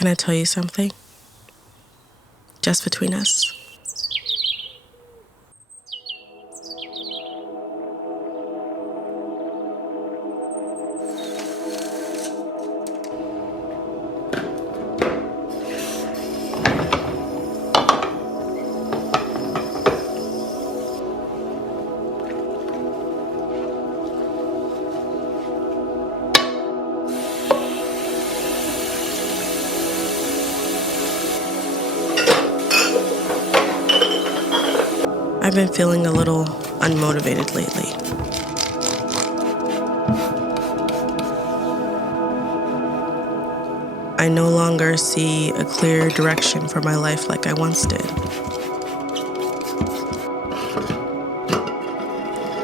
Can I tell you something? Just between us. I've been feeling a little unmotivated lately. I no longer see a clear direction for my life like I once did.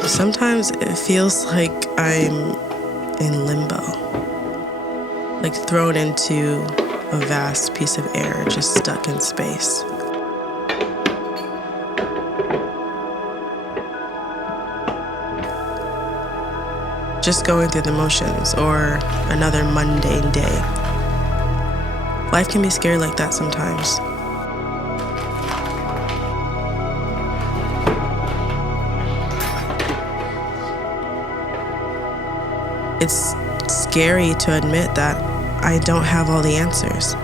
Sometimes it feels like I'm in limbo, like thrown into a vast piece of air, just stuck in space. Just going through the motions, or another mundane day. Life can be scary like that sometimes. It's scary to admit that I don't have all the answers.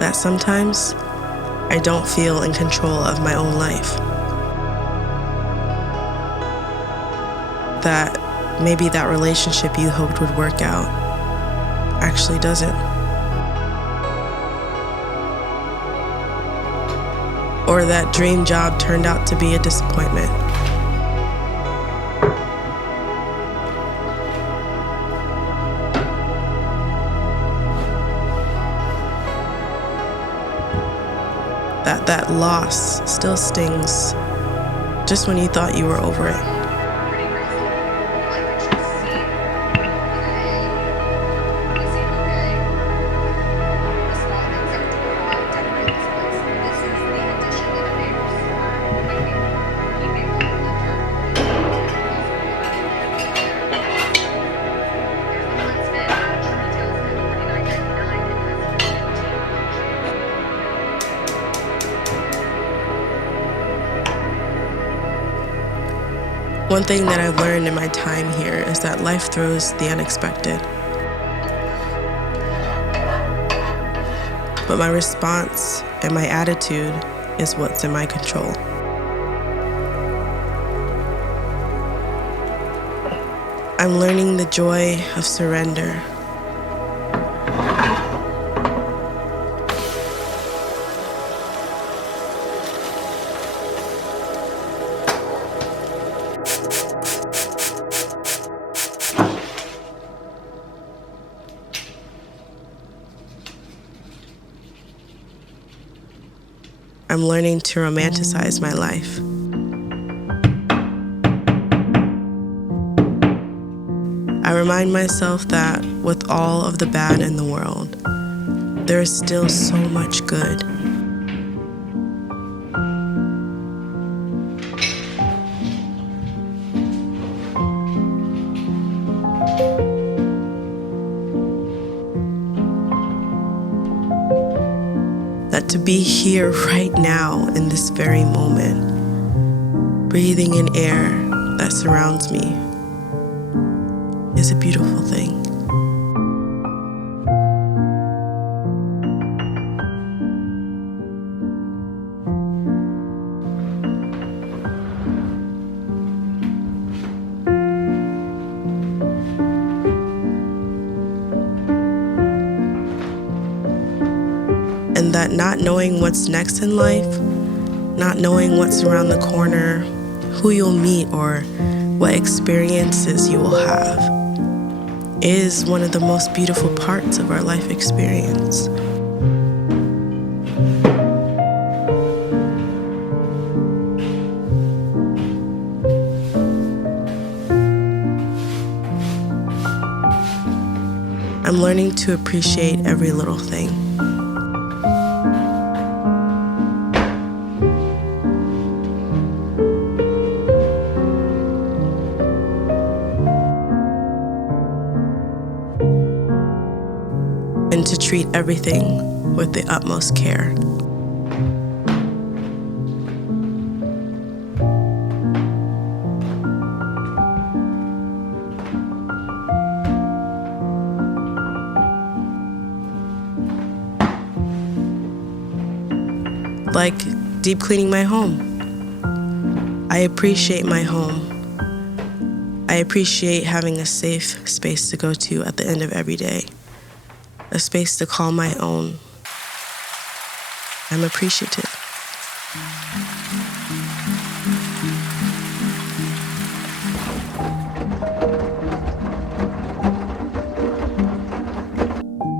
That sometimes I don't feel in control of my own life. That maybe that relationship you hoped would work out actually doesn't. Or that dream job turned out to be a disappointment. That loss still stings just when you thought you were over it. One thing that I've learned in my time here is that life throws the unexpected. But my response and my attitude is what's in my control. I'm learning the joy of surrender. I'm learning to romanticize my life. I remind myself that with all of the bad in the world, there is still so much good. That to be here right now in this very moment, breathing in air that surrounds me, is a beautiful thing. And that not knowing what's next in life, not knowing what's around the corner, who you'll meet, or what experiences you will have, is one of the most beautiful parts of our life experience. I'm learning to appreciate every little thing. and to treat everything with the utmost care. Like deep cleaning my home. I appreciate my home. I appreciate having a safe space to go to at the end of every day, a space to call my own. I'm appreciative.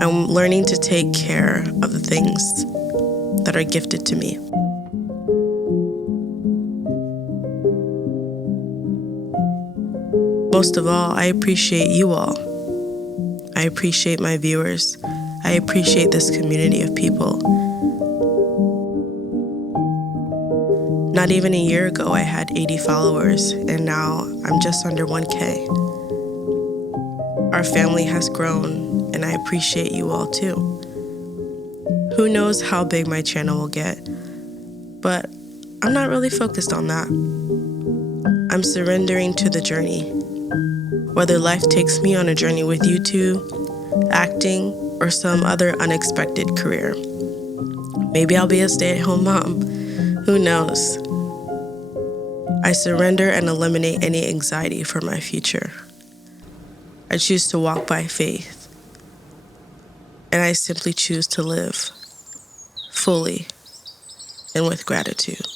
I'm learning to take care of the things that are gifted to me. Most of all, I appreciate you all. I appreciate my viewers. I appreciate this community of people. Not even a year ago, I had 80 followers, and now I'm just under 1K. Our family has grown, and I appreciate you all too. Who knows how big my channel will get, but I'm not really focused on that. I'm surrendering to the journey. Whether life takes me on a journey with YouTube, acting, or some other unexpected career. Maybe I'll be a stay-at-home mom. Who knows? I surrender and eliminate any anxiety for my future. I choose to walk by faith. And I simply choose to live fully and with gratitude.